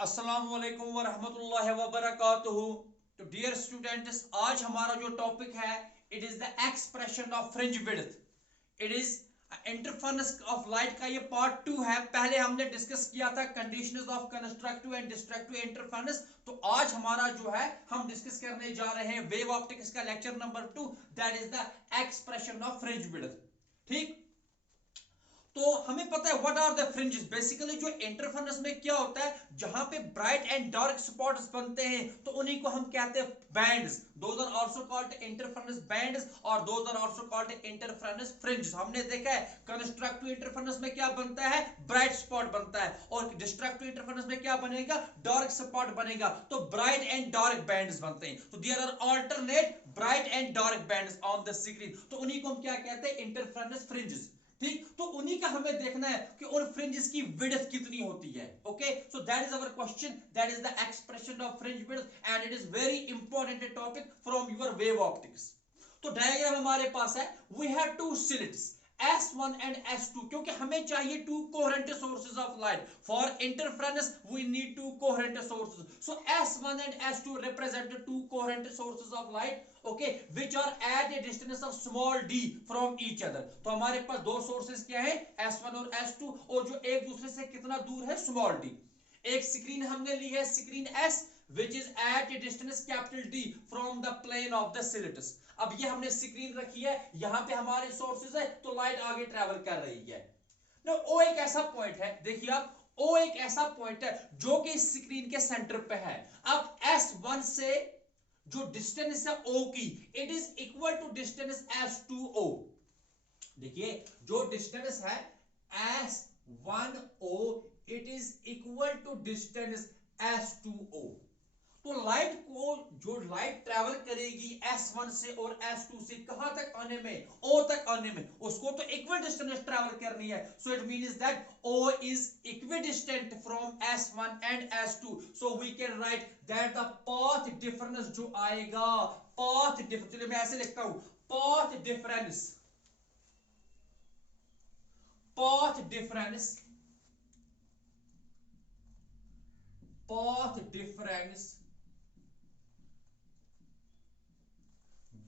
अस्सलामुअलैकुम वरहमतुल्लाहि वबरकातुहू। तो डियर स्टूडेंट्स, आज हमारा जो टॉपिक है it is the expression of fringe width. It is interference of light का ये पार्ट 2 है। पहले हमने डिस्कस किया था conditions of constructive and destructive interference. तो आज हमारा जो है हम डिस्कस करने जा रहे हैं वेव ऑप्टिक्स का lecture number 2, that is the expression of fringe width. ठीक, तो हमें पता है what are the fringes. Basically जो इंटरफेरेंस में क्या होता है, जहां पे ब्राइट एंड डार्क स्पॉट्स बनते हैं तो उन्हीं को हम कहते हैं bands. Those are also called interference bands और those are also called interference fringes. हमने देखा है कंस्ट्रक्टिव इंटरफेरेंस में क्या बनता है, ब्राइट स्पॉट बनता है, और डिस्ट्रक्टिव इंटरफेरेंस में क्या बनेगा, डार्क स्पॉट बनेगा। तो ब्राइट एंड डार्क बैंड्स बनते हैं। तो there are alternate bright and dark bands on the screen. तो उन्हीं को हम क्या कहते हैं, इंटरफेरेंस फ्रिंजेस। ठीक, तो उन्हीं का हमें देखना है कि उन फ्रिंजेस की विड्थ कितनी होती है। Okay, so that is our question, that is the expression of fringe width and it is very important topic from your wave optics. तो डायग्राम हमारे पास है, we have two slits S1 and S2, क्योंकि हमें चाहिए two coherent sources of light. For interference we need two coherent sources. So S1 and S2 represent two coherent sources of light, okay, which are at a distance of small d from each other। तो हमारे पास दो sources क्या है, S1 और S2, और जो एक दूसरे से कितना दूर है, स्मॉल d। एक स्क्रीन हमने ली है, screen S, which is at a distance capital D from the plane of the silitus। अब ये हमने स्क्रीन रखी है, यहां पे हमारे सोर्सेज है, तो लाइट आगे ट्रेवल कर रही है। ना O एक ऐसा पॉइंट है, देखिए आप, O एक ऐसा पॉइंट है जो कि स्क्रीन के सेंटर पे है। अब S1 से जो डिस्टेंस है O की, it is equal to distance S2O। देखिए जो डिस्टेंस है S1O, it is equal to distance S2O। तो लाइट को, जो लाइट ट्रैवल करेगी S1 से और S2 से कहां तक आने में, O तक आने में, उसको तो इक्वल डिस्टेंस ट्रैवल करनी है। So it means that O is equidistant from S1 and S2। So we can write that the path difference जो आएगा, पाथ डिफरेंस, चलिए मैं ऐसे लिखता हूं, path difference, path difference, path difference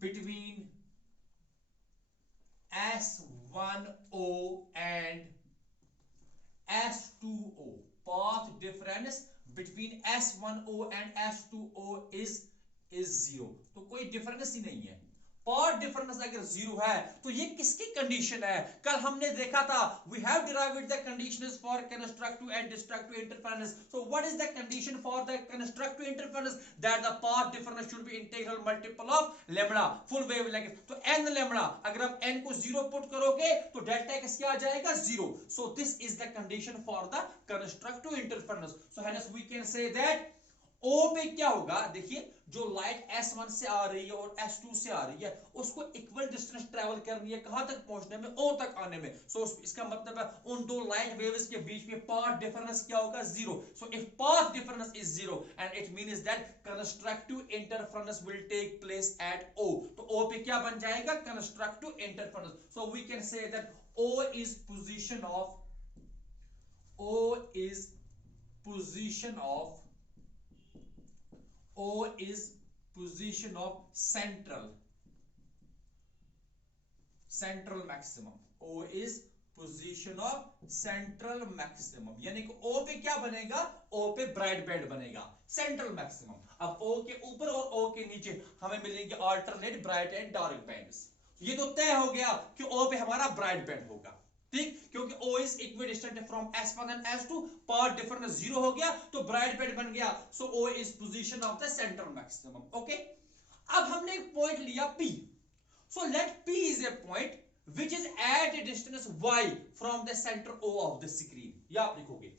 between S1O and S2O, path difference between S1O and S2O is 0। तो कोई difference ही नहीं है। पाथ डिफरेंस अगर जीरो है तो ये किसकी कंडीशन है, कल हमने देखा था, we have derived the conditions for constructive and destructive interference. So what is the condition for the constructive interference, that the path difference should be integral multiple of lambda, full wavelength. तो n lambda, अगर आप n को zero put करोगे तो delta x क्या आ जाएगा, zero. So this is the condition for the constructive interference. So hence we can say that O पे क्या होगा, देखिए जो लाइट S1 से आ रही है और S2 से आ रही है, उसको इक्वल डिस्टेंस ट्रैवल करनी है, कहां तक पहुंचने में, O तक आने में। सो इसका मतलब है उन दो लाइट वेव्स के बीच में पाथ डिफरेंस क्या होगा, zero. So if path difference is zero and it means that constructive interference will take place at O। तो O पे क्या बन जाएगा, constructive interference. So we can say that O is position of, O is position of, O is position of central maximum। O is position of central maximum, यानी कि O पे क्या बनेगा, O पे ब्राइट बैंड बनेगा, central maximum. अब O के ऊपर और O के नीचे हमें मिलेंगे alternate bright and dark bands. ये तो तय हो गया कि O पे हमारा ब्राइट बैंड होगा। ठीक, क्योंकि O is equidistant from S1 and S2, path difference zero हो गया तो ब्राइट बैंड बन गया। सो O is position of the central maximum. Okay, अब हमने एक पॉइंट लिया P। So let P is a point which is at a distance y from the center O of the screen। या आप लिखोगे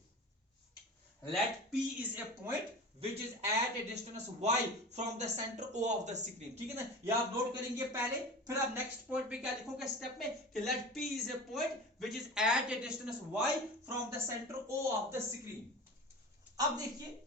let P is a point which is at a distance y from the center O of the screen। ठीक है ना, ये आप note करेंगे पहले, फिर आप नेक्स्ट पॉइंट पे क्या लिखोगे स्टेप में, कि let P is a point which is at a distance y from the center O of the screen। अब देखिए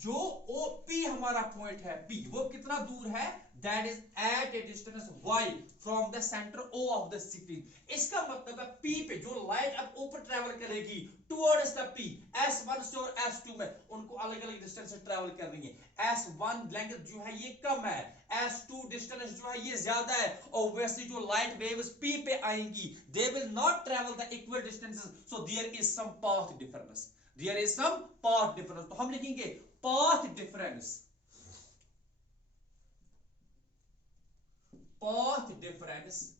जो O P हमारा पॉइंट है, P वो कितना दूर है, that is at a distance y from the center O of the screen. इसका मतलब है P पे जो लाइट अब ऊपर ट्रेवल करेगी towards the P, S1 से और S2 में उनको अलग अलग डिस्टेंस से ट्रेवल करनी है। S1 लेंथ जो है ये कम है, S2 डिस्टेंस जो है ये ज्यादा है। Obviously जो लाइट वेव्स P पे आएंगी they will not travel the equal distances, so there is some path difference. There is some path difference. तो हम लिखेंगे path difference, path difference,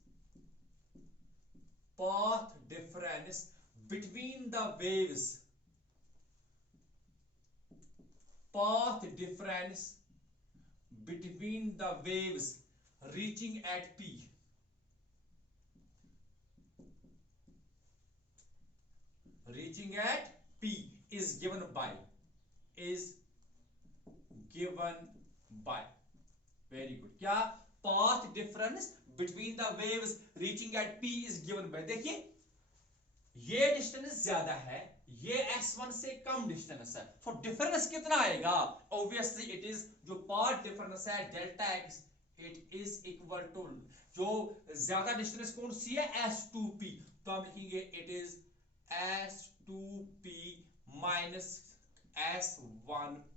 path difference between the waves, path difference between the waves reaching at P, reaching at P is given by, is given by, very good। क्या path difference between the waves reaching at P is given by, देखिए ये distance ज्यादा है, ये S1 से कम distance है, तो difference कितना आएगा? ऑब्वियसली इट इज जो पाथ डिफरेंस है delta x, it is equal to जो ज्यादा डिस्टेंस कौन सी है S2P, तो हम लिखेंगे it is S2P minus S1P।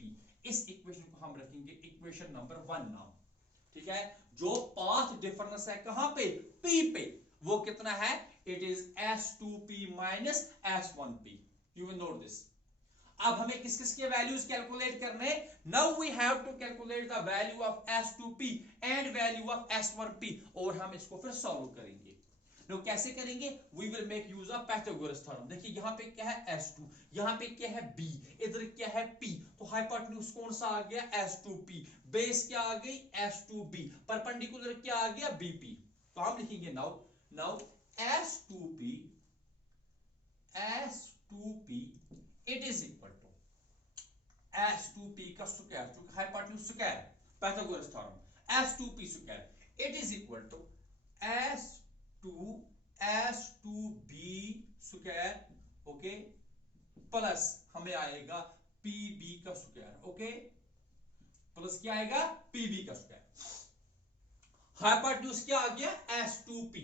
इस इक्वेशन को हम रखेंगे इक्वेशन नंबर 1 नाउ, ठीक है। जो पाथ डिफरेंस है कहां पे? P पे, वो कितना है? It is S2P minus S1P। You will note this. अब हमें किस किस के वैल्यूज कैलकुलेट करने? Now we have to calculate the value of S2P and value of S1P, और हम इसको फिर सॉल्व करेंगे। तो कैसे करेंगे? We will make use of Pythagoras theorem. देखिए यहाँ पे क्या है S2, यहाँ पे क्या है B, इधर क्या है P, तो हाइपोटेन्यूज कौन सा आ गया? S2P, बेस क्या आ गई? S2B, परपेंडिकुलर क्या आ गया? BP। तो हम लिखेंगे now S2P it is equal to S2P का स्क्वायर, जो hypotenuse square, Pythagoras theorem, S2P square it is equal to S2B square, okay, plus हमें आएगा PB का स्क्वायर, ओके, प्लस क्या आएगा? PB का स्क्वायर। हाइपोटेन्यूज क्या आ गया? S2P,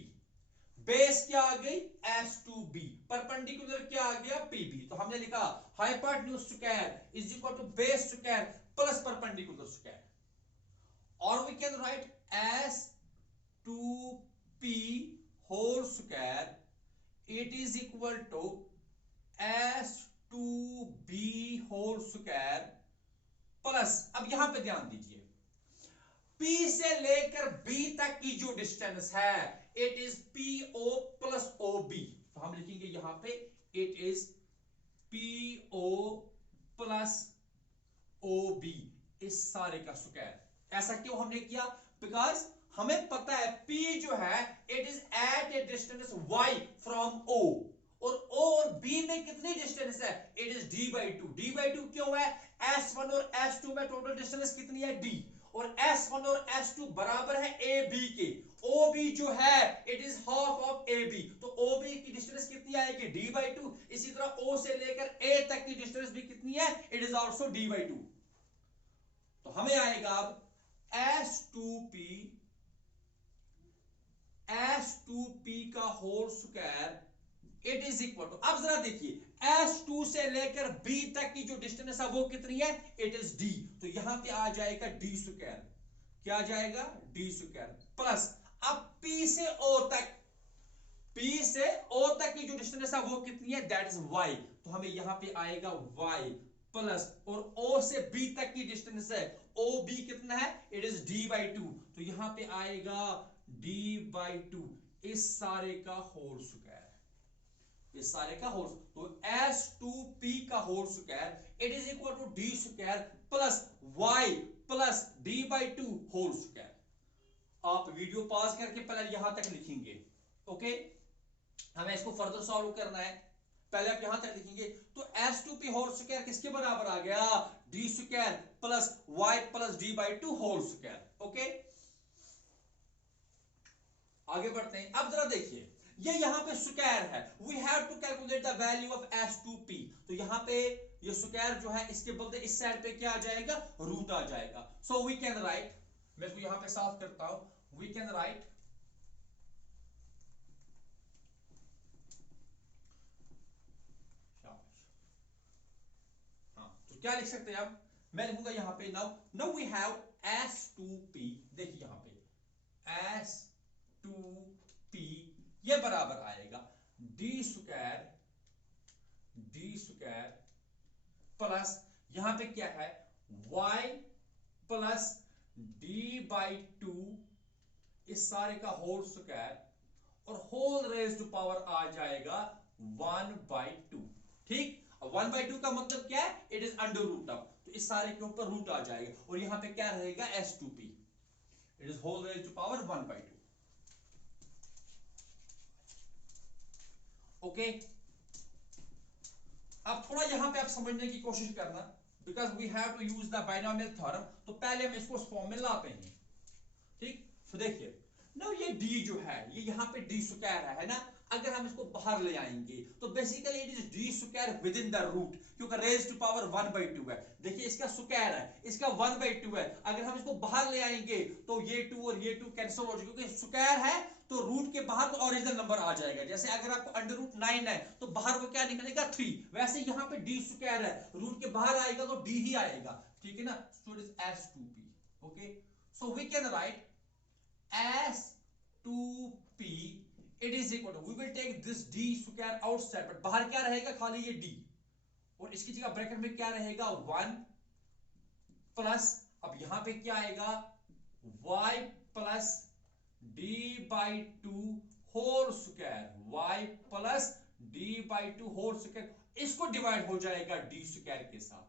बेस क्या आ गई? S2B, परपेंडिकुलर क्या आ गया? PB। तो हमने लिखा hypotenuse square is equal to base square plus perpendicular square, और we can write S2P whole square it is equal to S2B whole square plus, अब यहां पे ध्यान दीजिए, P से लेकर B तक की जो डिस्टेंस है it is PO plus OB, तो हम लिखेंगे यहां पे it is PO plus OB, इस सारे का स्क्वायर। ऐसा क्यों हमने किया? बिकॉज हमें पता है P जो है it is at a distance Y from O, और O और B में कितनी डिस्टेंस है? It is D/2। D/2 क्यों है? S1 और S2 में टोटल डिस्टेंस कितनी है? D, और S1 और S2 बराबर है AB के। OB जो है it is half of AB, तो OB की डिस्टेंस कितनी आएगी? D/2। इसी तरह O से लेकर A तक की डिस्टेंस भी कितनी है? It is also D/2। तो हमें आएगा अब S2P का whole square it is equal to, अब जरा देखिए S2 से लेकर B तक की जो डिस्टेंस है वो कितनी है? इट इज D, तो यहां पे आ जाएगा D स्क्वायर, क्या आ जाएगा? D स्क्वायर प्लस, अब P से O तक की जो डिस्टेंस है वो कितनी है? दैट इज Y, तो हमें यहां पे आएगा Y प्लस, और O से B तक की डिस्टेंस है OB कितना है? इट इज D/2, तो यहां पे आएगा D/2, इस सारे का होल स्क्वायर, इस सारे का होल, तो S2P का whole square it is equal to D square plus Y plus D/2 whole square. आप वीडियो पॉज करके पहले यहां तक लिखेंगे, ओके, हमें इसको फर्दर सॉल्व करना है। पहले आप यहां तक लिखेंगे, तो S2P होल स्क्वायर किसके बराबर आ गया? D square plus Y plus D/2 whole square, okay. आगे बढ़ते हैं। अब जरा देखिए, ये यहां पे स्क्वायर है, we have to calculate the value of S2P, तो यहां पे ये स्क्वायर जो है इसके बदले इस साइड पे क्या आ जाएगा? रूट आ जाएगा। सो वी कैन राइट मैं इसको यहां पे साफ करता हूं। वी कैन राइट हाँ, तो क्या लिख सकते हैं अब, मैं लिखूंगा यहां पे now now we have S2P। देखिए यहां पे S2P ये बराबर आएगा डी स्क्वायर प्लस यहां पे क्या है y प्लस d/2 इस सारे का होल स्क्वायर और होल रेज टू पावर आ जाएगा 1/2। ठीक, 1/2 का मतलब क्या है, it is under root of, तो इस सारे के ऊपर रूट आ जाएगा और यहां पे क्या रहेगा S2P, it is whole raise to power 1/2। Okay, अब थोड़ा यहां पे आप समझने की कोशिश करना, because we have to use the binomial theorem. तो पहले हम इसको उस फॉर्म में लाते हैं। ठीक, तो देखिए ना ये d जो है ये यहाँ पे d स्क्वायर है ना, अगर हम इसको बाहर ले आएंगे तो basically it is d square within the root, क्योंकि रेज टू पावर 1/2 है। देखिए इसका स्क्वायर है, इसका 1/2 है, अगर हम इसको बाहर ले आएंगे तो ये 2 और ये 2 कैंसिल हो जाएगा, क्योंकि स्क्वायर है तो रूट के बाहर तो ओरिजिनल नंबर आ जाएगा। जैसे अगर आपको अंडर रूट 9 है तो बाहर वो क्या निकलेगा 3, वैसे यहाँ पे d स्क्वायर है, रूट के बाहर आएगा तो d ही आएगा। ठीक है ना, so it is S2P। Okay, so we can write S2P it is equal to, we will take this d square outside, but बाहर क्या रहेगा, खाली ये d, और इसकी जगह ब्रैकेट में क्या रहेगा 1 प्लस, अब यहां पे क्या आएगा y plus d/2 whole square, y plus d/2 whole square, इसको डिवाइड हो जाएगा d स्क्वायर के साथ,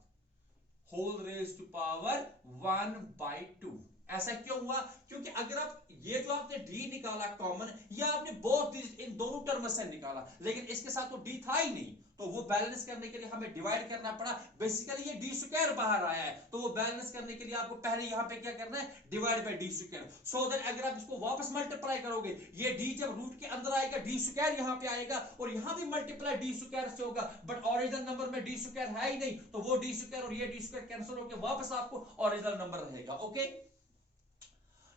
होल रेज टू पावर 1/2। ऐसा क्यों हुआ, क्योंकि अगर आप ये जो आपने d निकाला कॉमन, ये आपने बोथ इन दोनों टर्म से निकाला, लेकिन इसके साथ तो d था ही नहीं, तो वो बैलेंस करने के लिए हमें डिवाइड करना पड़ा। बेसिकली ये d स्क्वायर बाहर आया है, तो वो बैलेंस करने के लिए आपको पहले यहां पे क्या करना है, divide by d square, so that अगर आप इसको वापस मल्टीप्लाई करोगे, ये d जब रूट के अंदर आएगा d स्क्वायर यहां पे आएगा और यहां भी मल्टीप्लाई d स्क्वायर से होगा, बट ओरिजिनल नंबर में d स्क्वायर है ही नहीं, तो वो d स्क्वायर और ये d स्क्वायर कैंसिल होकर वापस आपको ओरिजिनल नंबर रहेगा। Okay,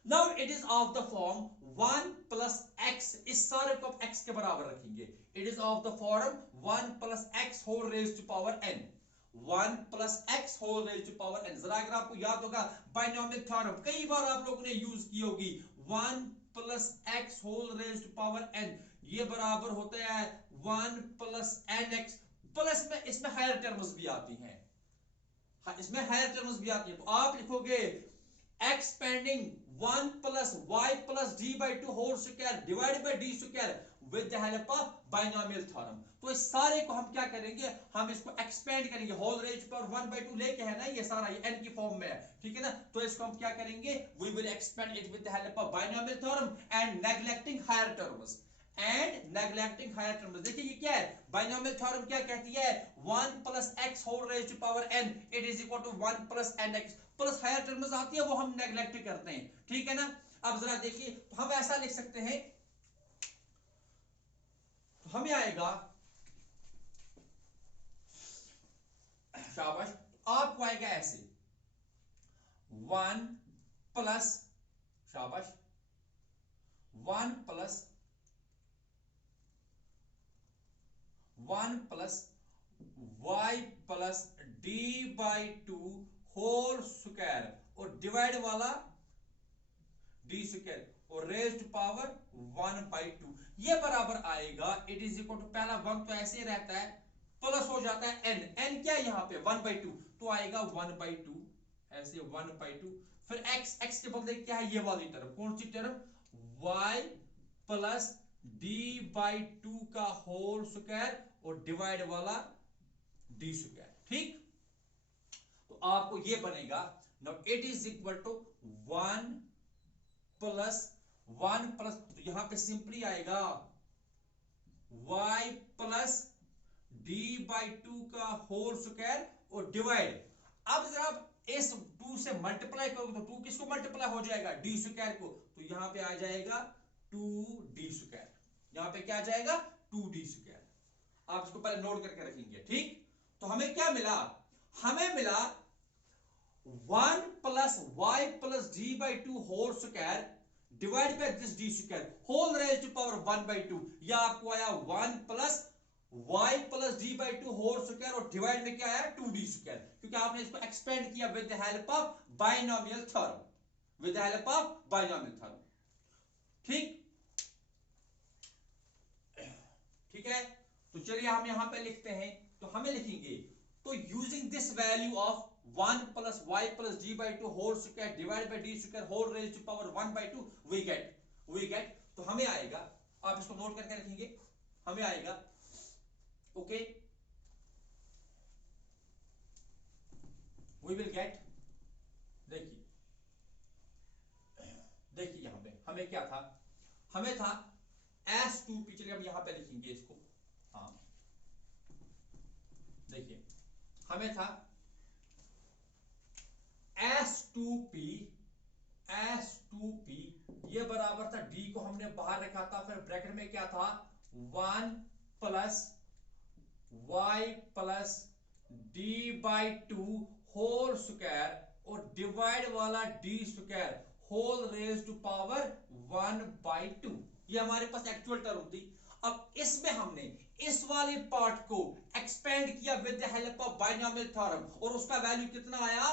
now it is of the form 1 plus x, इस सारे को आप x के बराबर रखेंगे, it is of the form 1 plus x whole raised to power n, 1 plus x whole raised to power n। जरा अगर आपको याद होगा बाइनोमियल थ्योरम कई बार आप लोगों ने यूज की होगी, 1 plus x whole raised to power n ये बराबर होता है 1 plus nx, प्लस में इसमें हायर टर्म्स भी आती हैं, इसमें हायर टर्म्स भी आती है, तो आप लिखोगे expanding 1 plus y plus d/2 whole square divided by d square with the help of binomial theorem। तो इस सारे को हम क्या करेंगे, हम इसको एक्सपेंड करेंगे, होल रेज पर 1/2 लेके है ना, ये सारा ये n की फॉर्म में है, ठीक है ना, तो इसको हम क्या करेंगे, we will expand it with the help of binomial theorem and neglecting higher terms, देखिए ये क्या है, बाइनोमियल थ्योरम क्या कहती है, 1 plus x whole raised to power n it is equal to 1 plus nx, plus higher terms आती है वो हम नेग्लेक्ट करते हैं। ठीक है ना, अब जरा देखिए हम ऐसा लिख सकते हैं, तो हमें आएगा, शाबाश, आपको आएगा ऐसे 1 प्लस, शाबाश, 1 plus 1 plus y plus d/2 whole square और डिवाइड वाला d स्क्वायर और रेज्ड पावर 1/2, ये बराबर आएगा, इट इज इक्वल टू, पहला 1 तो ऐसे ही रहता है, प्लस हो जाता है n क्या है यहाँ पे 1/2, तो आएगा 1/2, ऐसे 1/2, फिर x के बदले क्या है, ये वाली टर्म, कौन सी टर्म, y प्लस d/2 का होल स्क्वायर और डिवाइड वाला d स्क्वायर। ठीक, तो आपको ये बनेगा, now it is equal to 1 plus तो यहां पे सिंपली आएगा y प्लस d/2 का होल स्क्वायर और डिवाइड, अब जरा आप इस 2 से मल्टीप्लाई करोगे तो 2 किसको मल्टीप्लाई हो जाएगा, d स्क्वायर को, तो यहां पे आ जाएगा 2d स्क्वायर, यहां पे क्या आ जाएगा 2d स्क्वायर, आप इसको पहले नोट करके रखेंगे। ठीक, तो हमें क्या मिला, हमें मिला 1 plus y plus d by 2 whole square divide by this d square whole raise to power 1 by 2। या आपको आया 1 plus y plus d by 2 whole square और डिवाइड में क्या आया 2d स्क्वायर, क्योंकि आपने इसको एक्सपेंड किया with the help of binomial theorem, with the help of binomial theorem. ठीक ठीक है, तो चलिए हम यहां पे लिखते हैं, तो हमें लिखेंगे तो using this value of 1 plus y plus d by 2 whole square divided by d square whole raised to power 1 by 2 we get तो हमें आएगा, आप इसको नोट करके रखेंगे, हमें आएगा ओके we will get, देखिए देखिए यहां पे हमें क्या था, हमें था S2p, चलिए हम यहां पे लिखेंगे इसको, हाँ देखिए हमें था S2p ये बराबर था d को हमने बाहर रखा था, फिर ब्रैकेट में क्या था 1 plus y plus d by 2 whole square और डिवाइड वाला d square whole raise to power 1 by 2। ये हमारे पास एक्चुअल टर्म थी। अब इसमें हमने इस वाले पार्ट को एक्सपेंड किया with the help of binomial theorem और उसका वैल्यू कितना आया,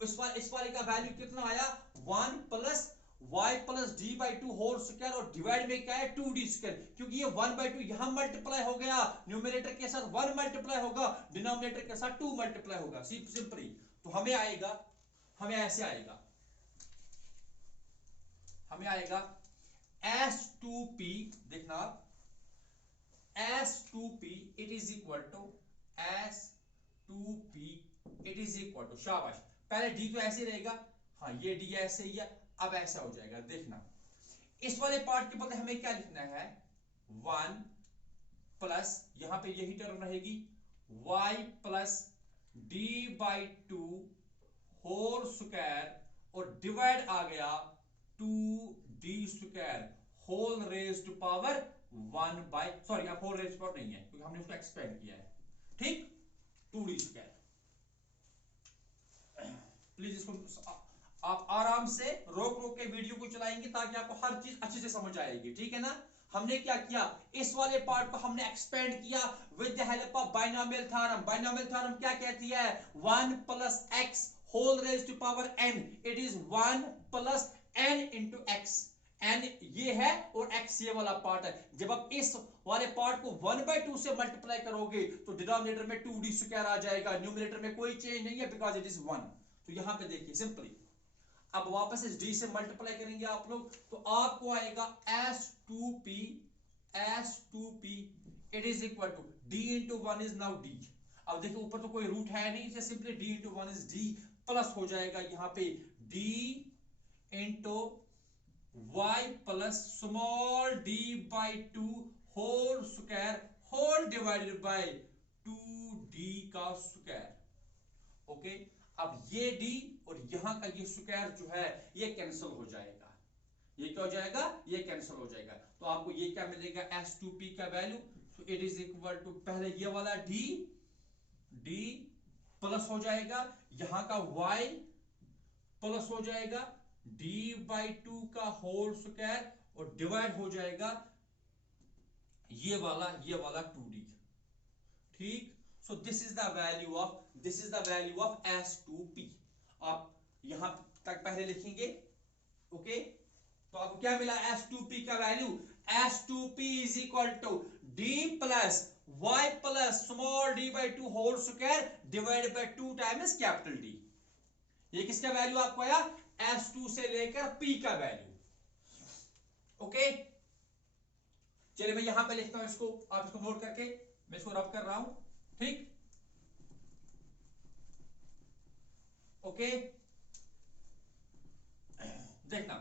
इस वाले का वैल्यू कितना आया 1 plus y plus d by 2 whole square और डिवाइड में क्या है 2d स्क्वायर, क्योंकि ये 1 by 2 यहां मल्टीप्लाई हो गया, न्यूमरेटर के साथ 1 मल्टीप्लाई होगा, डिनोमिनेटर के साथ 2 मल्टीप्लाई होगा, सिंपली। तो हमें आएगा, हमें ऐसे आएगा, हमें आएगा S2p, देखना आप S2p it is equal to S2p it is equal to, शाबाश, पहले d तो ऐसे रहेगा, हाँ ये d ऐसे ही है, अब ऐसा हो जाएगा, देखना इस वाले पार्ट के बदले हमें क्या लिखना है 1 प्लस, यहां पे यही टर्म रहेगी y plus d by 2 whole square और डिवाइड आ गया 2d square whole raise to power 1 by, sorry आप होल रेज पावर नहीं है क्योंकि हमने उसको एक्सपेंड किया है, ठीक 2d स्क्वायर। प्लीज इसको आप आराम से रोक रोक के वीडियो को चलाएंगे ताकि आपको हर चीज अच्छे से समझ आएगी, ठीक है ना। हमने क्या किया, इस वाले पार्ट को हमने एक्सपेंड किया with the help of binomial theorem. Binomial theorem क्या कहती है 1 plus x whole raise to power n, it is 1 plus n into x, n ये है और x ये वाला पार्ट है। जब आप इस वाले पार्ट को 1 by 2 से मल्टीप्लाई करोगे तो डिनोमिनेटर में 2d स्क्वायर आ जाएगा, न्यूमरेटर में कोई चेंज नहीं है बिकॉज इट इज 1। तो यहां पे देखिए सिंपली, अब वापस इस d से मल्टीप्लाई करेंगे आप लोग तो आपको आएगा S2p it is equal to d into 1 is now d। अब देखिए ऊपर तो कोई रूट है नहीं, इसे simply d into 1 is d plus हो जाएगा यहां पे d into y plus small d by 2 whole square whole divided by 2d का स्क्वायर, ओके। अब ये d और यहां का ये स्क्वायर जो है ये कैंसिल हो जाएगा, ये क्या हो जाएगा, ये कैंसिल हो जाएगा। तो आपको ये क्या मिलेगा S2p का वैल्यू, तो इट इज इक्वल टू पहले ये वाला d प्लस हो जाएगा, यहां का y प्लस हो जाएगा d बाई 2 का होल स्क्वायर और डिवाइड हो जाएगा ये वाला 2d, ठीक। So this is the value of S2p। आप यहां तक पहले लिखेंगे, ओके। तो आपको क्या मिला S2p का value, S2p is equal to d plus y plus small d by 2 whole square divided by 2 times capital D। ये किसका वैल्यू आपको आया, S2 से लेकर p का वैल्यू, ओके। चलिए मैं यहां पे लिखता हूं इसको, आप इसको नोट करके, मैं इसको रब कर रहा हूं, ठीक, ओके। देखना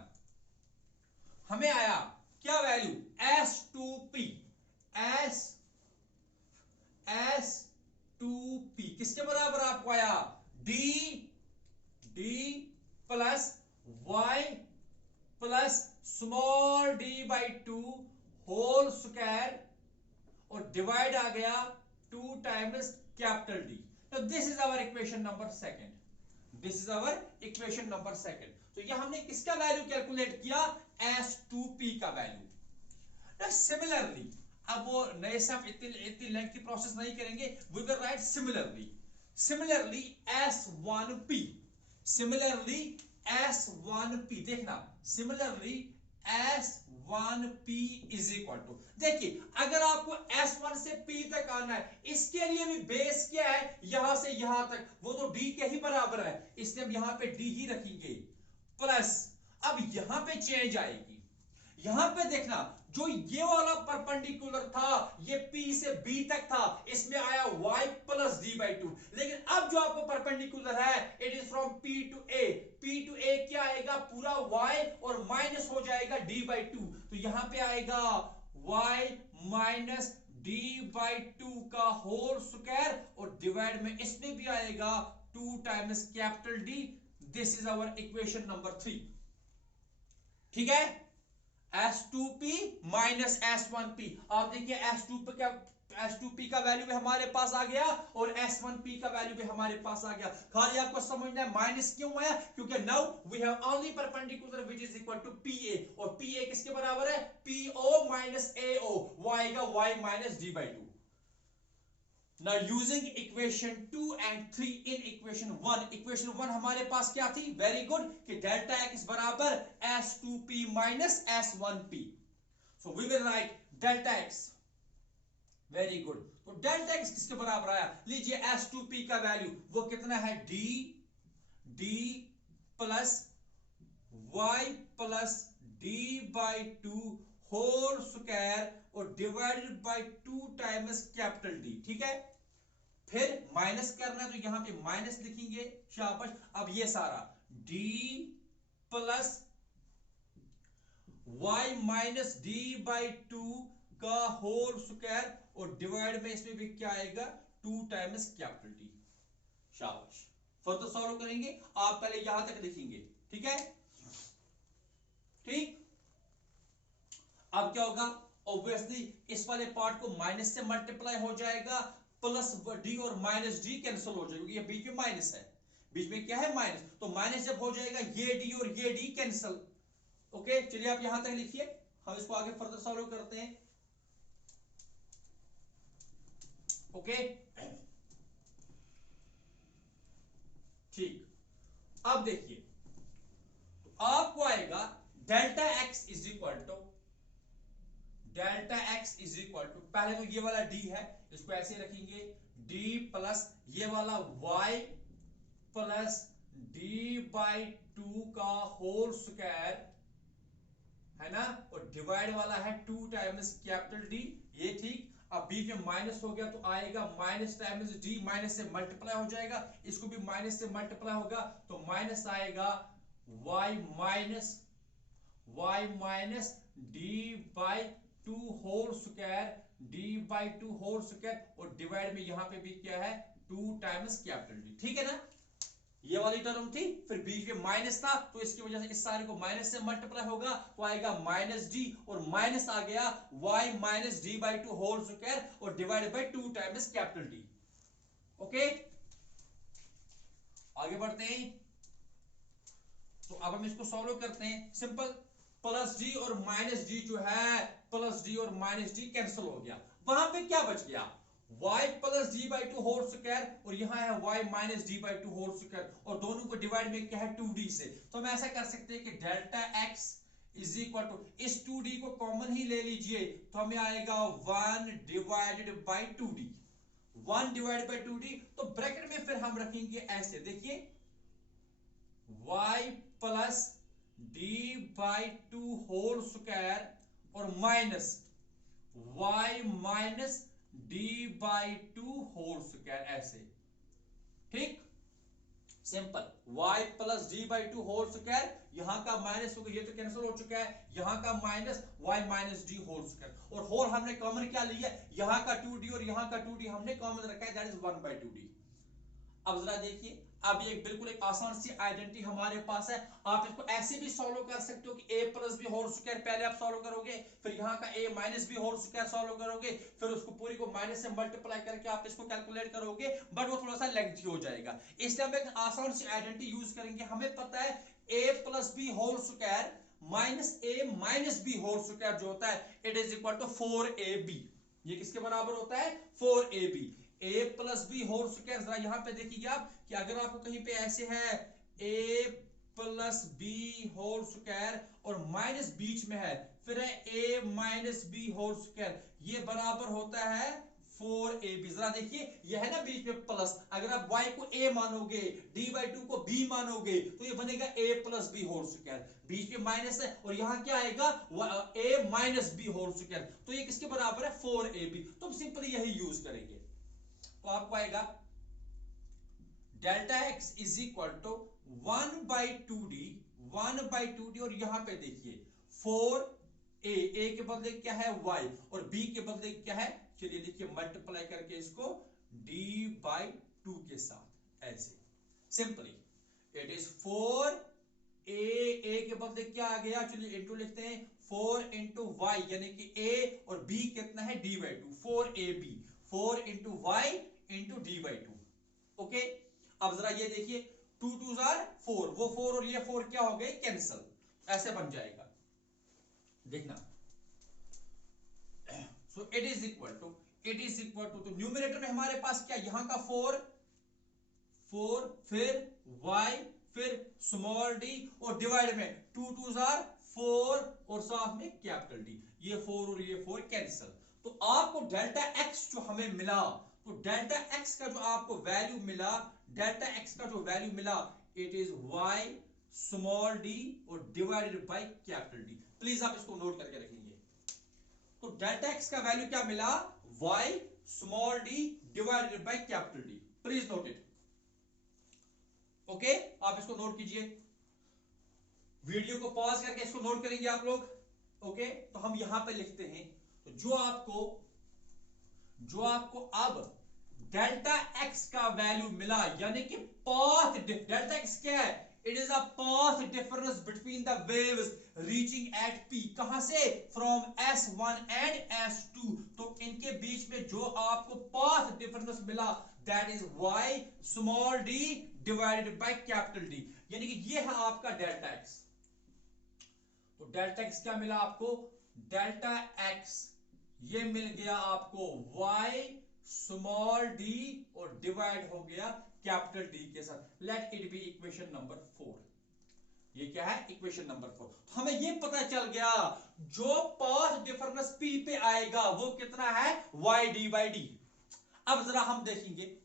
हमें आया क्या वैल्यू S2p किसके बराबर आपको आया d plus y plus small d by 2 whole square और डिवाइड आ गया 2 टाइम्स कैपिटल D। तो this is our equation number second. This is our equation number second. तो यह हमने किसका वैल्यू कैलकुलेट किया, S2P का वैल्यू। सिमिलरली अब वो नए से इतनी लेंथ की प्रोसेस नहीं करेंगे, we will write similarly S1P, similarly S1P देखना, similarly S1P is equal to, देखिए अगर आपको S1 से P तक आना है, इसके लिए भी बेस क्या है, यहां से यहां तक वो तो D के ही बराबर है, इसलिए हम यहां पे D ही रखेंगे प्लस, अब यहां पे चेंज आएगी, यहां पे देखना जो ये वाला परपेंडिकुलर था ये P से B तक था, इसमें आया y प्लस d/2, लेकिन अब जो आपको परपेंडिकुलर है it is from P to A क्या आएगा, पूरा y और माइनस हो जाएगा d/2, तो यहां पे आएगा y माइनस d/2 का होल स्क्वायर और डिवाइड में इसमें भी आएगा 2 times capital D। This is our equation number 3। ठीक है, S2P माइनस S1P, आप देखिए S2P का वैल्यू भी हमारे पास आ गया और S1P का वैल्यू भी हमारे पास आ गया। खाली आपको समझना है माइनस क्यों आया, क्योंकि now we have only perpendicular which is equal to PA, और PA किसके बराबर है, PO माइनस AO, वो आएगा y minus d/2। Now using equation 2 and 3 in equation 1 हमारे पास क्या थी, वेरी गुड, कि डेल्टा x बराबर S2P minus S1P, so we will write delta x, very good, तो डेल्टा x किसके बराबर आया, लीजिए S2P का वैल्यू वो कितना है, d plus y plus d/2 whole square और divided by 2 times capital D। ठीक है, फिर माइनस करना है तो यहां पे माइनस लिखेंगे, शाबाश। अब ये सारा d plus y minus d/2 का होल स्क्वायर और डिवाइड में इसमें भी क्या आएगा, 2 टाइम्स कैपिटल D, शाबाश। फर्दर सॉल्व करेंगे, आप पहले यहां तक लिखेंगे, ठीक है, ठीक। अब क्या होगा, ऑब्वियसली इस वाले पार्ट को माइनस से मल्टीप्लाई हो जाएगा, प्लस डी और माइनस डी कैंसिल हो जाएगा, क्योंकि ये बीच में माइनस है, बीच में क्या है माइनस, तो माइनस जब हो जाएगा ये डी और ये डी कैंसिल। ओके, चलिए आप यहां तक लिखिए, हम इसको आगे फर्दर सॉल्व करते हैं। ओके, ठीक, अब देखिए तो आपको आएगा delta x is equal to पहले तो ये वाला d है, इसको ऐसे रखेंगे, d प्लस ये वाला y प्लस d/2 का होल स्क्वायर है ना, और डिवाइड वाला है 2 टाइम्स कैपिटल D, ये ठीक। अब बीच में माइनस हो गया तो आएगा माइनस टाइम्स D, माइनस से मल्टीप्लाई हो जाएगा, इसको भी माइनस से मल्टीप्लाई होगा तो माइनस आएगा y minus d/2 whole square, d/2 whole square और डिवाइड में यहां पे भी क्या है, 2 टाइम्स कैपिटल D। ठीक है ना, ये वाली टर्म थी, फिर बीच में माइनस था तो इसकी वजह से इस सारे को माइनस से मल्टीप्लाई होगा तो आएगा माइनस d, और माइनस आ गया y minus d/2 whole square और divided by 2 times capital D। Okay, आगे बढ़ते हैं, तो अब हम इसको सॉल्व करते हैं, सिंपल, प्लस d और माइनस d जो है, प्लस d और माइनस d कैंसिल हो गया, वहां पे क्या बच गया, y plus d/2 whole square और यहां है y minus d/2 whole square, और दोनों को डिवाइड में क्या है 2d से, तो हम ऐसा कर सकते हैं कि delta x is equal to, इस 2d को कॉमन ही ले लीजिए तो हमें आएगा 1 divided by 2d, 1 divided by 2d, तो ब्रैकेट में फिर हम रखेंगे ऐसे, देखिए y plus d/2 whole square और minus y minus d/2 whole square, ऐसे, ठीक, simple, y plus d/2 whole square, यहां का माइनस हो गया, ये तो कैंसिल हो चुका है, यहां का minus y minus d whole square, और होल हमने कॉमन क्या लिया, यहां का 2d और यहां का 2d हमने कॉमन रखा है, दैट इज 1/2d। अब जरा देखिए, अब ये बिल्कुल एक आसान सी आइडेंटिटी हमारे पास है। आप इसको ऐसे भी सॉल्व कर सकते हो कि a plus B whole square पहले आप सॉल्व करोगे, फिर यहाँ का a minus B whole square solve करोगे, फिर उसको पूरी को माइनस से मल्टीप्लाई करके आप इसको कैलकुलेट करोगे, बट वो थोड़ा सा लेंथी हो जाएगा। इसलिए हम एक आसान सी आइडेंटिटी यूज करेंगे। हमें पता है a plus B whole square minus a minus B whole square जो होता है it is equal to 4ab। ये किसके बराबर होता है? 4ab। a plus B whole square, जरा यहां पे देखिए आप कि अगर आपको कहीं पे ऐसे है a plus B whole square और माइनस बीच में है, फिर है a minus B whole square, ये बराबर होता है 4ab। जरा देखिए ये है ना बीच में प्लस, अगर आप y को a मानोगे, d/2 को b मानोगे, तो ये बनेगा a plus B whole square. बीच में माइनस है और यहां क्या आएगा? a minus B whole square, तो ये किसके बराबर है? 4ab। तो हम सिंपली यही यूज करेंगे। तो आपको आएगा delta x is equal to 1/2d, 1/2d, और यहां पे देखिए 4a के बदले क्या है? y, और b के बदले क्या है? चलिए देखिए मल्टीप्लाई करके इसको d/2 के साथ, ऐसे सिंपली इट इज 4a के बदले क्या आ गया? चलिए इंटू लिखते हैं, 4 इंटू वाई, यानी कि a और b कितना है? d/2, 4ab, 4 into Y into d/2। Okay, अब जरा ये देखिए 2 2 आर 4, वो 4 और ये 4 क्या हो गए? कैंसल, ऐसे बन जाएगा, देखना। So it is equal to, तो न्यूमरेटर में हमारे पास क्या? यहां का 4, फिर y, फिर स्मॉल d, और डिवाइड में 2 2 आर 4 और साथ में कैपिटल D, ये 4 और ये 4 कैंसिल। तो आपको डेल्टा x जो हमें मिला, तो डेल्टा x का जो आपको वैल्यू मिला, डेल्टा x का जो वैल्यू मिला, it is y small d और divided by capital D। Please आप इसको नोट करके रखेंगे। तो डेल्टा x का वैल्यू क्या मिला? y small d divided by capital D। Please note it. Okay, आप इसको नोट कीजिए, वीडियो को पॉज करके इसको नोट करेंगे आप लोग। ओके, तो हम यहां पे लिखते हैं, तो जो आपको अब डेल्टा x का वैल्यू मिला, यानी कि पाथ, डेल्टा x क्या है? It is a path difference between the waves reaching at p, कहां से? From s1 and s2। तो इनके बीच में जो आपको पाथ डिफरेंस मिला, that is y small d divided by capital D, यानी कि ये है आपका डेल्टा x। तो डेल्टा x क्या मिला आपको? डेल्टा x ये मिल गया आपको y स्मॉल d और डिवाइड हो गया कैपिटल D के साथ। Late it B equation number 4। ये क्या है? Equation number 4। तो हमें ये पता चल गया जो पाथ डिफरेंस p पे आएगा वो कितना है? y d/d। अब जरा हम देखेंगे,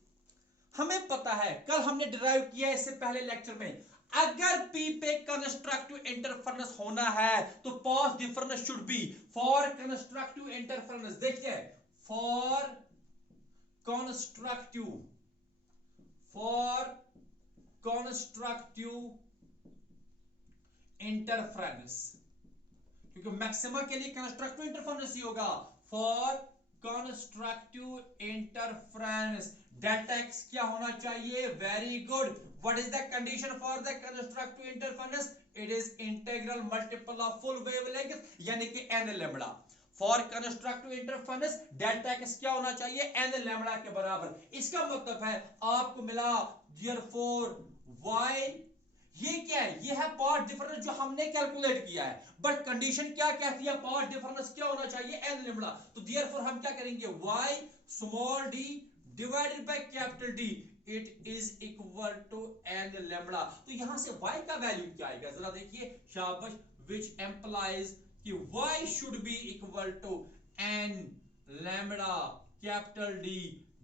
हमें पता है, कल हमने डिराइव किया इससे पहले लेक्चर में, अगर P पे कंस्ट्रक्टिव इंटरफेरेंस होना है तो path difference should B for constructive interference. देखिए फॉर कंस्ट्रक्टिव इंटरफेरेंस, क्योंकि मैक्सिमा के लिए कंस्ट्रक्टिव इंटरफेरेंस ही होगा। For constructive interference delta x क्या होना चाहिए? Very good. What is the condition for the constructive interference? It is integral multiple of full wavelength, यानी कि n lambda. For constructive interference delta x क्या होना चाहिए? n lambda के बराबर। इसका मतलब है आपको मिला देयरफॉर y, ये क्या है? ये है पाथ डिफरेंस जो हमने कैलकुलेट किया है, बट कंडीशन क्या कहती है? पाथ डिफरेंस क्या होना चाहिए? n lambda. तो देयरफॉर हम क्या करेंगे? y small d divided by capital D, it is equal to n lambda. तो यहां से y का वैल्यू क्या आएगा? जरा देखिए, शाबाश, व्हिच एम्प्लाइज कि y should be equal to n lambda capital D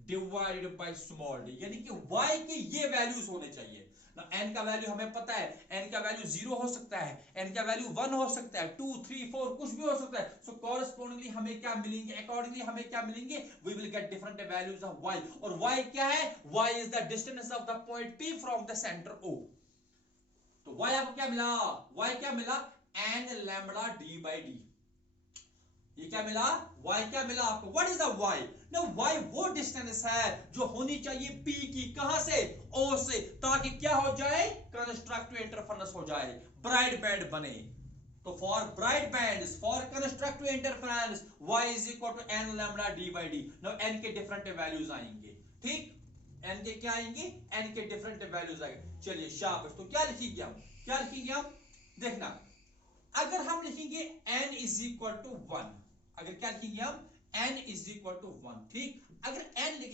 divided by small d, यानी कि y के ये वैल्यूज होने चाहिए ना। n का वैल्यू हमें पता है, n का वैल्यू 0 हो सकता है, n का वैल्यू 1 हो सकता है, 2 3 4 कुछ भी हो सकता है। सो कॉरेस्पॉन्डिंगली हमें क्या मिलेंगे? अकॉर्डिंगली हमें क्या मिलेंगे? We will get different values of y, और y क्या है? y is the distance of the point p from the centre o। तो y आपको क्या मिला? y क्या मिला? n lambda d/d। ये क्या मिला, y क्या मिला आपको, व्हाट इज द y, ना y वो डिस्टेंस है जो होनी चाहिए p की, कहां से, o से, ताकि क्या हो जाए, कंस्ट्रक्टिव इंटरफेरेंस हो जाए, ब्राइट बैंड बने। तो for bright bands, for constructive interference y is equal to n lambda d by D. Now n के डिफरेंट वैल्यूज आएंगे, ठीक, n के क्या आएंगे, n के डिफरेंट वैल्यूज आएंगे। चलिए शाबाश, तो क्या लिखेंगे हम, क्या लिखेंगे हम, देखना, अगर हम लिखेंगे n इज इक्वल टू 1, अगर क्या लिखेंगे हम, n इज इक्वल टू 1, ठीक, अगर n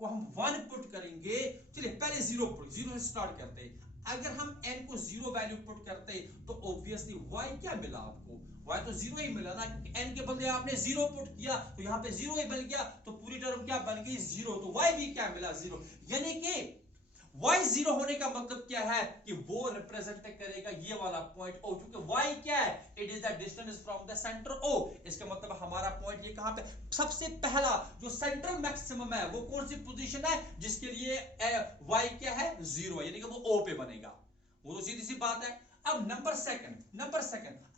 को हम 1 पुट करेंगे, चलिए पहले 0 पुट, 0 से स्टार्ट करते हैं। अगर हम n को 0 वैल्यू पुट करते तो ऑब्वियसली y क्या मिला आपको, y तो 0 ही मिला ना, n के बदले आपने 0 पुट किया तो यहाँ पे 0 ही बन गया, तो पूरी टर्म क्या बन गई, 0, तो y भी क्या मिला, 0, यानी कि y 0 होने का मतलब क्या है कि वो रिप्रेजेंट करेगा ये वाला पॉइंट o, क्योंकि y क्या है, it is the distance from the centre o, इसका मतलब हमारा पॉइंट ये कहां पे, सबसे पहला जो सेंट्रल मैक्सिमम है वो कौन सी पोजीशन है, जिसके लिए y क्या है, 0 है, यानी कि वो o पे बनेगा, वो तो सीधी सी बात है। अब नंबर सेकंड,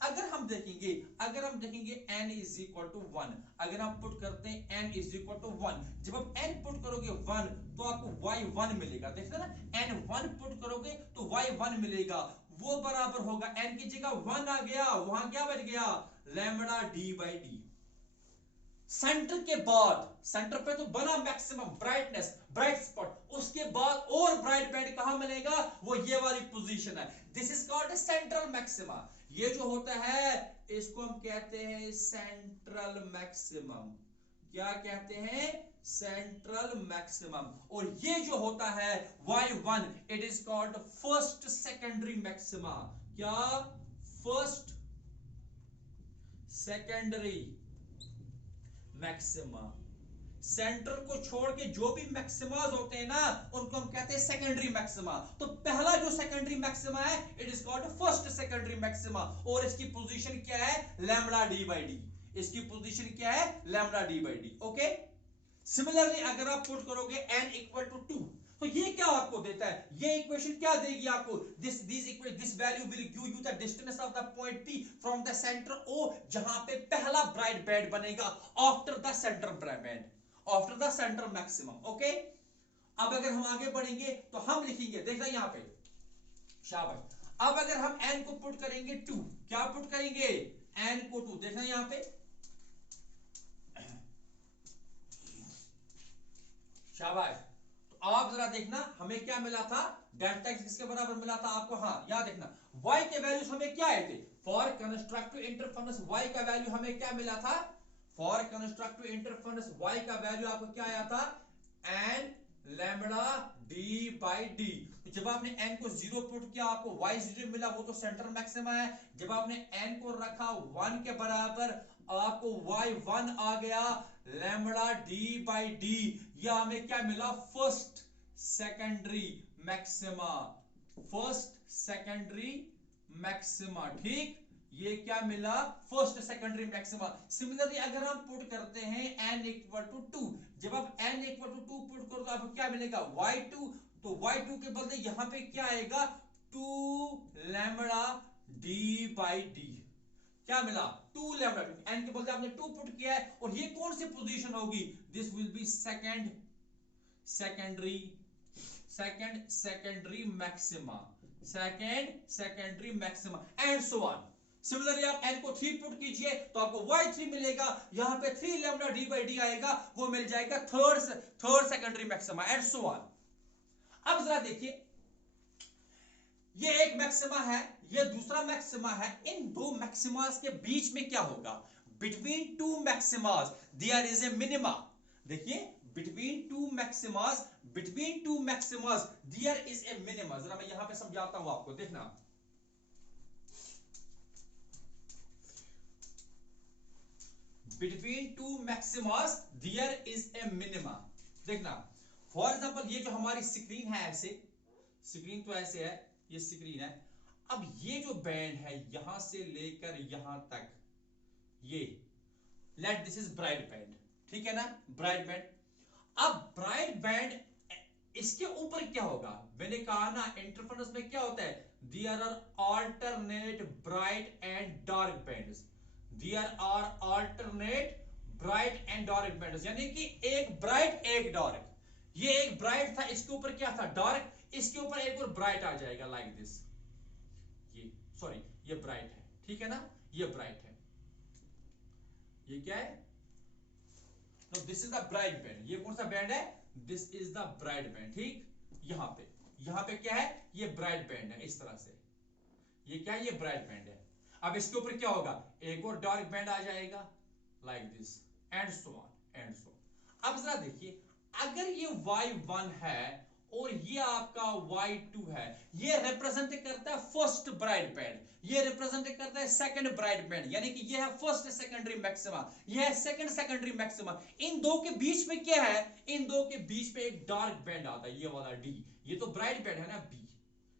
अगर हम देखेंगे n इज इक्वल टू 1, अगर हम पुट करते हैं n इज इक्वल टू 1, जब आप n पुट करोगे 1 तो आपको y 1 मिलेगा, देखते ना, n 1 पुट करोगे तो y 1 मिलेगा, वो बराबर होगा n की जगह 1 आ गया, वहां क्या बच गया, lambda d by D. Centre के बाद, सेंटर पे तो बना मैक्सिमम ब्राइटनेस, ब्राइट स्पॉट, उसके बाद और ब्राइट बैंड कहां मिलेगा, वो ये वाली पोजीशन है, this is called central maxima. ये जो होता है इसको हम कहते हैं सेंट्रल मैक्सिमम, क्या कहते हैं, सेंट्रल मैक्सिमम। और ये जो होता है y1, it is called first secondary maxima, क्या, फर्स्ट सेकेंडरी मैक्सिमा। सेंटर को छोड़ के जो भी मैक्सिमास होते हैं ना उनको हम कहते हैं सेकेंडरी मैक्सिमा। तो पहला जो सेकेंडरी मैक्सिमा है it is called first secondary maxima, और इसकी पोजीशन क्या है, लैम्बडा डी बाई डी, इसकी पोजीशन क्या है, lambda D by D, okay. Similarly अगर आप पुट करोगे n इक्वल टू 2, तो ये क्या आपको देता है, ये इक्वेशन क्या देगी आपको, this value will give you the distance of the point P from the centre O, जहां पे पहला ब्राइट बैंड बनेगा after the centre band, after the centre maximum, okay. अब अगर हम आगे बढ़ेंगे तो हम लिखेंगे, देखना यहां पे, शाबाश, अब अगर हम n को पुट करेंगे 2, क्या पुट करेंगे, n को 2, देखना यहां पे, शाबाश, तो आप जरा देखना हमें क्या मिला था, डेल्टा x किसके बराबर मिला था आपको, हाँ यहां देखना, y के वैल्यूज हमें क्या आए थे, फॉर कंस्ट्रक्टिव इंटरफेरेंस y का वैल्यू हमें क्या मिला था, फॉर कंस्ट्रक्टिव इंटरफेरेंस y का वैल्यू आपको क्या आया था, n lambda d by D. तो जब आपने n को 0 पुट किया आपको y 0 मिला, वो तो सेंट्रल मैक्सिमा है। जब आपने n को रखा 1 के बराबर आपको y 1 आ गया, लैम्बडा d बाई डी, या हमें क्या मिला, first secondary maxima, first secondary maxima, ठीक, ये क्या मिला, फर्स्ट सेकेंडरी मैक्सिमा। सिमिलरली अगर हम पुट करते हैं n इक्वल टू 2, जब आप n इक्वल टू 2 पुट करो तो आपको क्या मिलेगा, y2, तो y2 के बदले यहां पे क्या आएगा, 2 लैम्बडा d बाई डी, क्या मिला, 2 लैम्बडा, n के बदले आपने 2 पुट किया है, और ये कौन सी पोजीशन होगी, this will be secondary maxima, secondary maxima, and so on. Similarly आप n को 3 पुट कीजिए तो आपको y3 मिलेगा, यहां पे 3 लैम्बडा d बाई डी आएगा, वो मिल जाएगा third secondary maxima, and so on. अब जरा देखिए, ये एक मैक्सिमा है, ये दूसरा मैक्सिमा है, इन दो मैक्सिमास के बीच में क्या होगा, between two maximas there is a minima. देखिए, between two maximas there is a minima. जरा मैं यहां पे समझाता हूं आपको, देखना, between two maximas there is a minima. देखना, फॉर एग्जांपल ये जो हमारी स्क्रीन है, ऐसे स्क्रीन तो ऐसे है, ये स्क्रीन है, अब ये जो बैंड है यहां से लेकर यहां तक, ये let this is bright band, ठीक है ना, ब्राइट बैंड। अब ब्राइट बैंड, इसके ऊपर क्या होगा, मैंने कहा ना इंटरफेरेंस में क्या होता है, there are alternate bright and dark bands, there are alternate bright and dark bands, यानी कि एक ब्राइट एक डार्क। ये एक ब्राइट था, इसके ऊपर क्या था, डार्क, इसके ऊपर एक और ब्राइट आ जाएगा लाइक दिस। ये सॉरी, ये ब्राइट है, ठीक है ना, ये ब्राइट है, ये क्या है, तो this is the bright band. ये कौन सा बैंड है, this is the bright band, ठीक। यहां पे क्या है, ये ब्राइट बैंड है, इस तरह से, ये क्या है, ये ब्राइट बैंड है। अब इसके ऊपर क्या होगा, एक और डार्क बैंड आ जाएगा like this, and so on and so. अब जरा देखिए, अगर ये Y1 है और ये आपका Y2 है, ये रिप्रेजेंट करता है फर्स्ट ब्राइट बैंड, ये रिप्रेजेंट करता है सेकंड ब्राइट बैंड, यानी कि ये है फर्स्ट सेकेंडरी मैक्सिमा, ये है सेकंड सेकेंडरी मैक्सिमा। इन दो के बीच में क्या है, इन दो के बीच में एक डार्क बैंड आता है, ये वाला D। ये तो ब्राइट बैंड है ना B,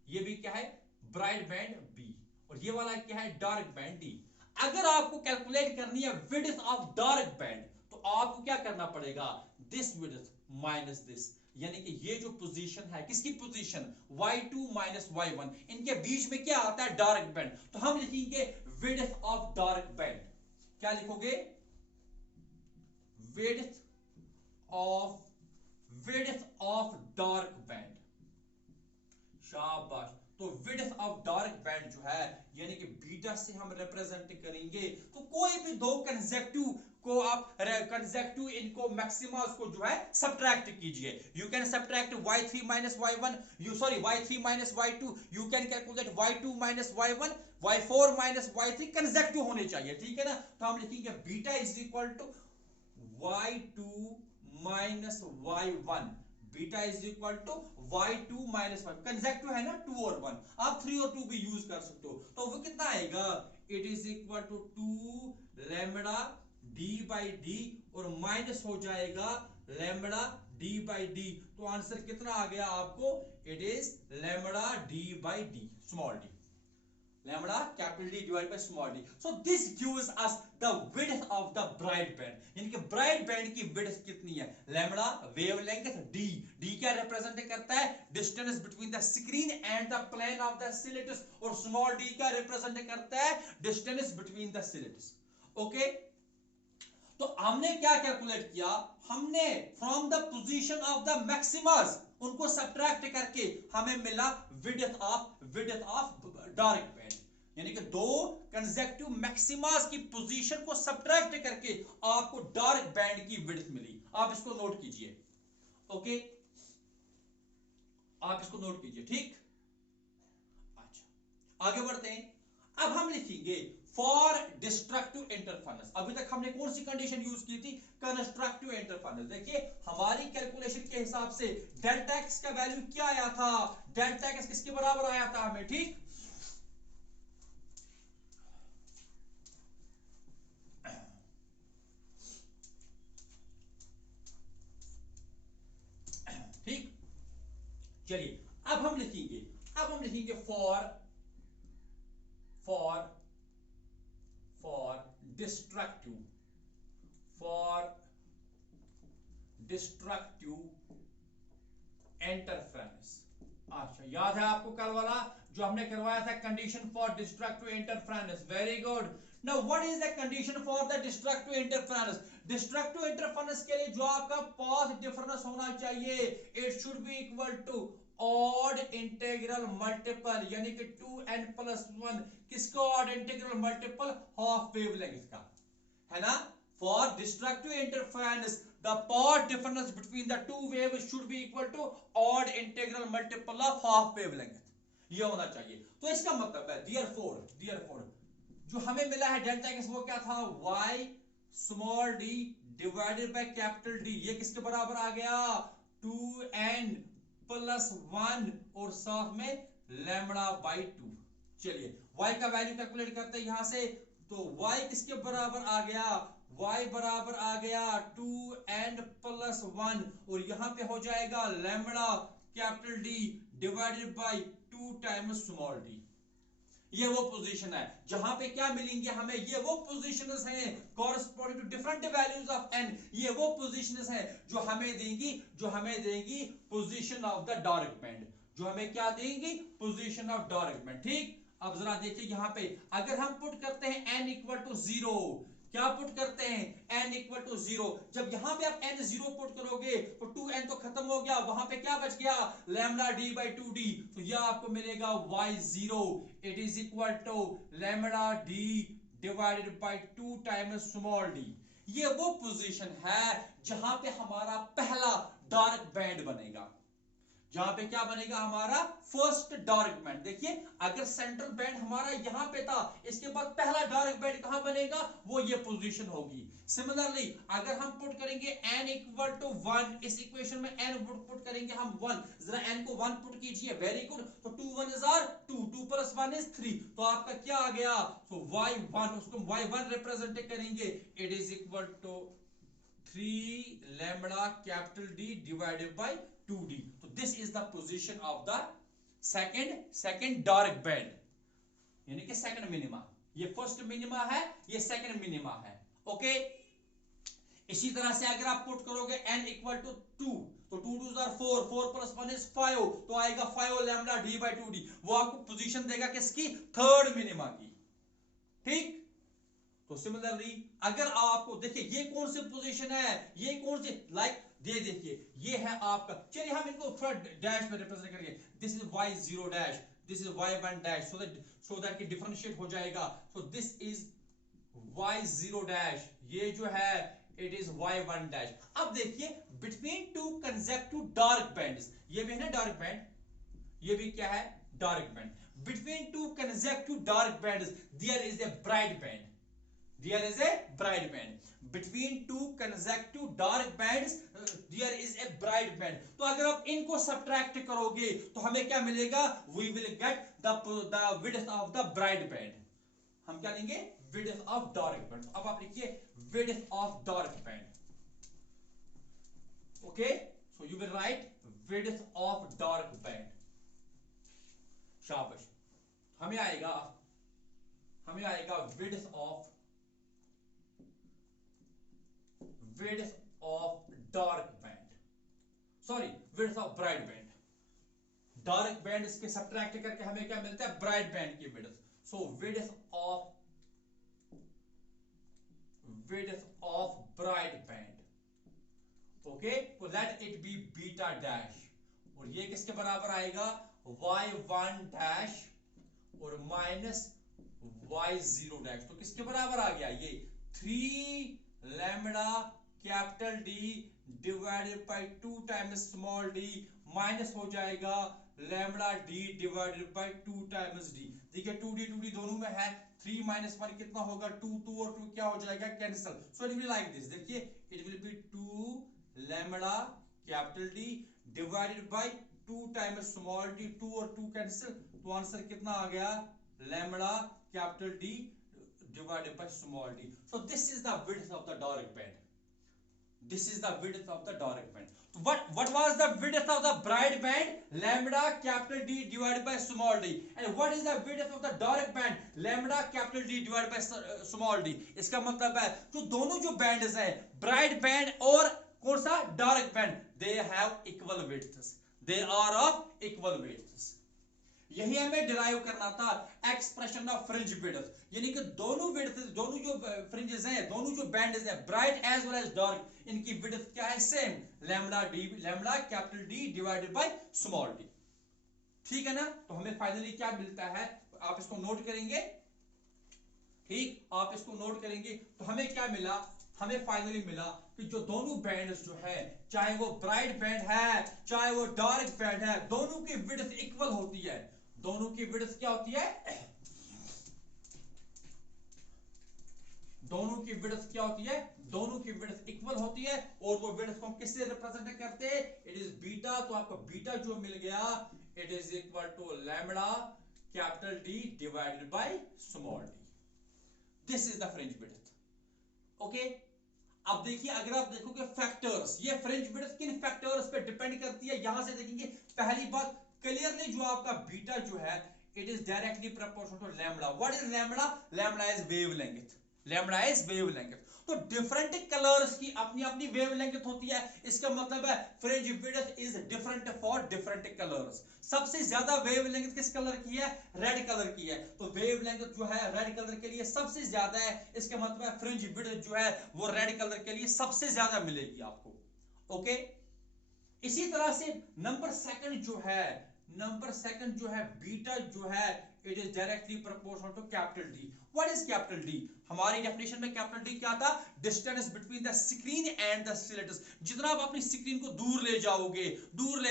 ये भी क्या है, ब्राइट बैंड B, और ये वाला क्या है, डार्क बैंड D। अगर आपको कैलकुलेट करनी है विड्थ ऑफ डार्क बैंड, तो आपको क्या करना पड़ेगा, दिस विड्थ माइनस दिस, यानी कि ये जो पोजीशन है, किसकी पोजीशन, Y2 माइनस Y1, इनके बीच में क्या आता है, डार्क बैंड। तो हम लिखेंगे विड्थ ऑफ डार्क बैंड, क्या लिखोगे, विड्थ ऑफ डार्क बैंड, शाबाश। तो विड्थ ऑफ डार्क बैंड जो है, यानी कि बीटा से हम रिप्रेजेंट करेंगे, तो कोई भी दो कंसेक्टिव को आप कंसेक्टिव इनको मैक्सिमा को जो है सब्ट्रैक्ट कीजिए। You can subtract y3 minus y1, you sorry y3 minus y2, you can calculate y2 minus y1, y4 minus y3 consecutive होने चाहिए, ठीक है ना। तो हम लिखेंगे beta is equal to y2 minus y1, beta is equal to y2 minus y, consecutive है ना 2 और 1, आप 3 और 2 भी यूज कर सकते हो। तो वो कितना आएगा, it is equal to 2 lambda d by D, और माइनस हो जाएगा लैम्बडा d बाई डी। तो आंसर कितना आ गया आपको, it is lambda d by D, small d, lambda capital D divided by small d. So this gives us the width of the bright band, यानी कि bright band की width कितनी है, lambda wavelength d, d क्या represent करता है, distance between the screen and the plane of the silitus, और small d क्या represent करता है, distance between the silitus। okay? तो हमने क्या कैलकुलेट किया, हमने from the position of the maximas उनको सब्ट्रैक्ट करके हमें मिला विड्थ ऑफ डार्क बैंड, यानी कि दो कंसेक्टिव मैक्सिमास की पोजीशन को सब्ट्रैक्ट करके आपको डार्क बैंड की विड्थ मिली। आप इसको नोट कीजिए, ओके, आप इसको नोट कीजिए, ठीक। अच्छा, आगे बढ़ते हैं। अब हम लिखेंगे फॉर डिस्ट्रक्टिव इंटरफेरेंस। अभी तक हमने कौन सी कंडीशन यूज की थी, कंस्ट्रक्टिव इंटरफेरेंस। देखिए हमारी कैलकुलेशन के हिसाब से डेल्टा एक्स का वैल्यू क्या आया था, डेल्टा एक्स किसके बराबर आया था हमें, ठीक। ठीक, चलिए अब हम लिखेंगे फॉर डिस्ट्रक्टिव इंटरफेरेंस। अच्छा, याद है आपको कल वाला जो हमने करवाया था, condition for destructive interference, very good. Now what is the condition for the destructive interference, destructive interference के लिए जो आपका पाथ डिफरेंस होना चाहिए, it should be equal to odd integral multiple, यानी कि 2n+1, किसका odd integral multiple, half wavelength का, है ना। For destructive interference the path difference between the two waves should be equal to odd integral multiple of half wavelength, ये होना चाहिए। तो इसका मतलब है therefore जो हमें मिला है डेल्टा एक्स, वो क्या था, y small d divided by capital D, ये किसके बराबर आ गया, 2n+1 और साथ में लैम्बडा बाई 2। चलिए y का वैल्यू कैलकुलेट करते हैं यहां से, तो y किसके बराबर आ गया, y बराबर आ गया 2n+1, और यहां पे हो जाएगा lambda capital D divided by 2 times small d। ये वो पोजीशन है जहां पे क्या मिलेंगे हमें, ये वो पोजीशंस हैं corresponding to different values of n, ये वो पोजीशंस हैं जो हमें देंगी position of the dark band, जो हमें क्या देंगी, पोजीशन ऑफ डार्क बैंड, ठीक। अब जरा देखिए यहां पे अगर हम पुट करते हैं n इक्वल टू 0, क्या पुट करते हैं n इक्वल टू 0, जब यहां पे आप n 0 पुट करोगे तो 2n तो खत्म हो गया, वहां पे क्या बच गया लैम्डा d बाई 2d, तो यह आपको मिलेगा y0 it is equal to lambda d divided by 2 times small d। ये वो पोजीशन है जहां पे हमारा पहला डार्क बैंड बनेगा, जहां पे क्या बनेगा हमारा फर्स्ट डार्क बैंड। देखिए अगर सेंट्रल बैंड हमारा यहां पे था, इसके बाद पहला डार्क बैंड कहां बनेगा, वो ये पोजीशन होगी। सिमिलरली अगर हम पुट करेंगे n इक्वल टू 1, इस इक्वेशन में n पुट करेंगे हम 1, जरा n को 1 पुट कीजिए, वेरी गुड, तो 2 1 इज आर 2, 2 प्लस 1 इज 3, तो आपका क्या आ गया, तो y1, उसको y1 रिप्रेजेंट करेंगे, it is equal to 3 lambda capital D divided by 2d। तो this is the position of the second dark band, यानी कि सेकंड मिनिमा। ये फर्स्ट मिनिमा है, ये सेकंड मिनिमा है। ओके, इसी तरह से अगर आप पुट करोगे n इक्वल टू 2, तो 2 2 आर 4, 4 प्लस 1 इज 5, तो आएगा 5 लैम्बडा d बाय 2d, वो आपको पोजीशन देगा किसकी, थर्ड मिनिमा की। ठीक, तो सिमिलरली अगर आपको देखिए ये कौन सी पोजीशन है, ये कौन सी ये देखिए ये है आपका, चलिए हम इनको थोड़ा डैश में रिप्रेजेंट करेंगे, this is y0 dash, this is y1 dash, so that कि डिफरेंशिएट हो जाएगा, सो दिस इज y0 डैश, ये जो है इट इज y1 डैश। अब देखिए between two consecutive dark bands, ये भी है ना डार्क बैंड, ये भी क्या है dark band, between two consecutive dark bands there is a bright band, there is a bright band, between two consecutive dark bands there is a bright band। तो अगर आप इनको सब्ट्रैक्ट करोगे तो हमें क्या मिलेगा, we will get the width of the bright band, हम क्या लेंगे width of dark band। अब आप लिखिए width of dark band, okay, so you will write width of dark band, शाबाश, हमें आएगा width of dark band, sorry width of bright band, dark band इसके सब्ट्रैक्ट करके हमें क्या मिलता है ब्राइट बैंड की width, so width of bright band, okay, तो let it be beta dash, और ये किसके बराबर आएगा y1 डैश और माइनस y0 डैश, तो किसके बराबर आ गया ये 3 lambda capital D divided by 2 times small d, minus हो जाएगा lambda D divided by 2 times d। देखिए 2d दोनों में है, 3 माइनस 1 कितना होगा 2, 2 और 2 क्या हो जाएगा cancel, so it will like this, देखिए it will be 2 lambda capital D divided by 2 times small d, 2 और 2 कैंसिल, तो आंसर कितना आ गया lambda capital D divided by small d। So this is the width of the dark band, this is the width of the dark band। So what was the width of the bright band, lambda capital D divided by small d, and what is the width of the dark band, lambda capital D divided by small d। इसका मतलब है जो दोनों जो bands हैं bright band और कौन सा dark band, they have equal widths, they are of equal widths। यही हमें डिराइव करना था एक्सप्रेशन ऑफ फ्रिंज विड्थ, यानी कि दोनों विड्थ, दोनों जो फ्रिंजेस हैं, दोनों जो बैंड्स हैं bright as well as dark, इनकी विड्थ क्या है same, lambda capital D divided by small d। ठीक है ना, तो हमें फाइनली क्या मिलता है, आप इसको नोट करेंगे, ठीक, आप इसको नोट करेंगे, तो हमें क्या मिला, हमें फाइनली मिला कि जो दोनों बैंड्स जो है, चाहे वो ब्राइट बैंड है चाहे वो डार्क बैंड है, दोनों की विड्थ इक्वल होती है, दोनों की विड्थ क्या होती है, दोनों की विड्थ क्या होती है, दोनों की विड्थ इक्वल होती है, और वो विड्थ को हम किससे रिप्रेजेंट करते हैं, इट इज बीटा, तो आपको बीटा जो मिल गया it is equal to lambda capital D divided by small d, this is the fringe width. Okay, अब देखिए अगर आप देखोगे फैक्टर्स, ये फ्रिंज विड्थ किन फैक्टर्स पे डिपेंड करती है, यहां से देखेंगे पहली बात क्लियरली जो आपका बीटा जो है it is directly proportional to lambda. What is lambda, lambda is wavelength, lambda is wavelength. तो डिफरेंट कलर्स की अपनी अपनी वेवलेंथ होती है, इसका मतलब है fringe width is different for different colours. सबसे ज्यादा वेवलेंथ किस कलर की है? रेड कलर की है। तो वेवलेंथ जो है रेड कलर के लिए सबसे ज्यादा है, इसका मतलब है फ्रिंज विड्थ जो है वो रेड कलर के लिए सबसे ज्यादा मिलेगी आपको। ओके, इसी तरह से नंबर सेकंड जो है बीटा जो है it is directly proportional to capital D. What is capital D? हमारी डेफिनेशन में कैपिटल डी क्या था? Distance between the screen and the slits. जितना आप अपनी स्क्रीन को दूर ले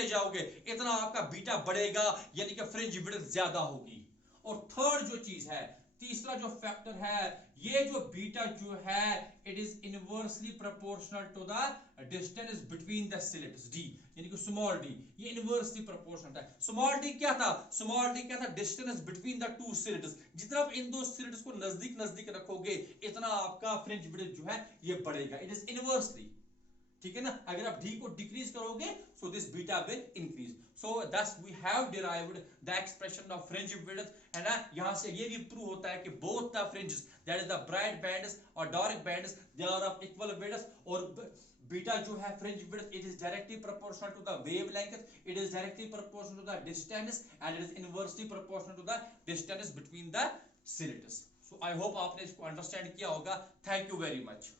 जाओगे इतना आपका बीटा बढ़ेगा, यानी कि फ्रिंज विड्थ ज्यादा होगी। और थर्ड जो चीज है, तीसरा जो फैक्टर है, ये जो बीटा जो है it is inversely proportional to the distance between the slits D, यानी कि स्मॉल डी, ये इनवर्सली प्रोपोर्शनल है। स्मॉल डी क्या था? Distance between the two slits. जितना आप इन दो सिलेटस को नजदीक नजदीक रखोगे इतना आपका फ्रिंज विड्थ जो है ये बढ़ेगा, इट इज इनवर्सली। ठीक है ना? अगर आप d को डिक्रीज करोगे so this beta will increase. So thus we have derived the expression of fringe width, है ना? यहां से ये भी प्रूव होता है कि both the fringes, that is the bright bands और dark bands, they are of equal width. और बीटा जो है fringe width it is directly proportional to the wavelength, it is directly proportional to the distance and it is inversely proportional to the distance between the slits. So I hope आपने इसको understand किया होगा। Thank you very much.